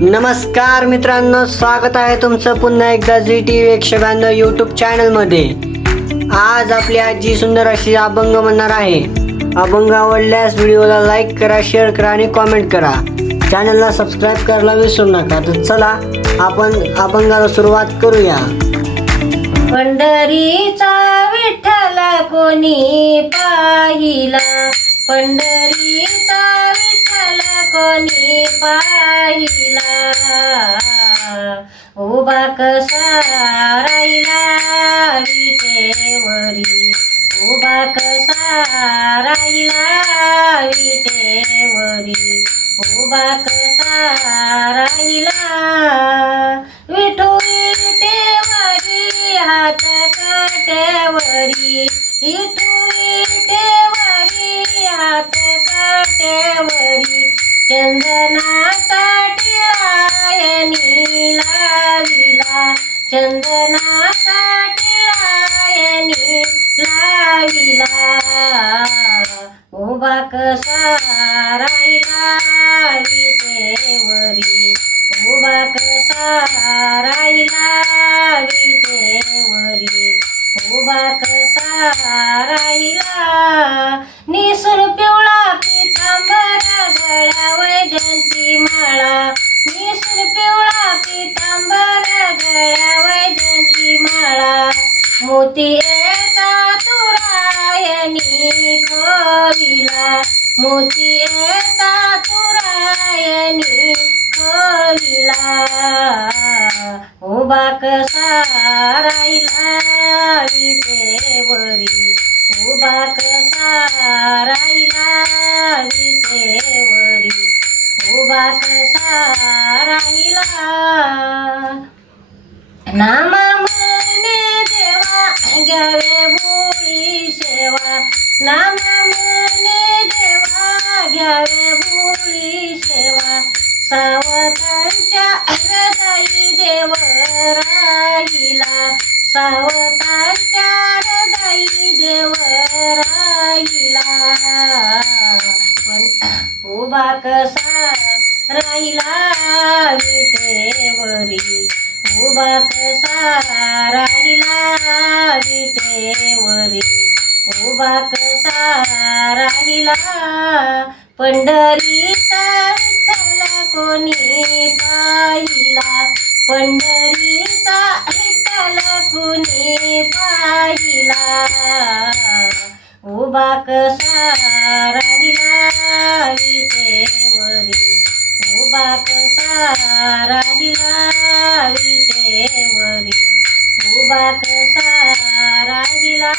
नमस्कार मित्रांनो स्वागत आहे तुमचं पुन्हा एकदा झी टी व्ही एकशे यूट्यूब चॅनलमध्ये आज आपली आजी सुंदर अशी अभंग म्हणणार आहे. अभंग आवडल्यास व्हिडिओला लाईक करा शेअर करा आणि कॉमेंट करा. चॅनलला सबस्क्राईब करायला विसरू नका. तर चला आपण अभंगाला सुरुवात करूया. पंढरीचा विठ्ठल कोणी पाहिला? पंढरीचा कोणी पाहिला? उभा कसा राहिला विटेवरी उभा कसा राहिला विटेवरी उभा कसा राहिला? विठू विटेवरी हात काट्यावरी. विठू विटेवरी हात काट्यावरी. चंदनाचा टिळायनी लाविला चंदनाचा टिळायनी लाविला उभा कसा राहिला विटेवरी उभा कसा मोती एका तुरायनी खोविला मोती एका तुरायनी खोविला उभा कसा राहिला विटेवरी उभा कसा राहिला विटेवरी उभा कसा राहिला नामा देवा भोळी सेवा सावतांच्या हृदयी देव राहिला. सावतांच्या हृदयी देव राहिला. पण उभा कसा राहिला विटेवरी? उभा कसा राहिला विटेवरी? उभा कसा राहिला पंढरीचा विठ्ठला कोणी पाहिला? पंढरीचा विठ्ठला कोणी पाहिला? उभा कसा राहिला विटेवरी उभा कसा राहिला विटेवरी उभा कसा राहिला?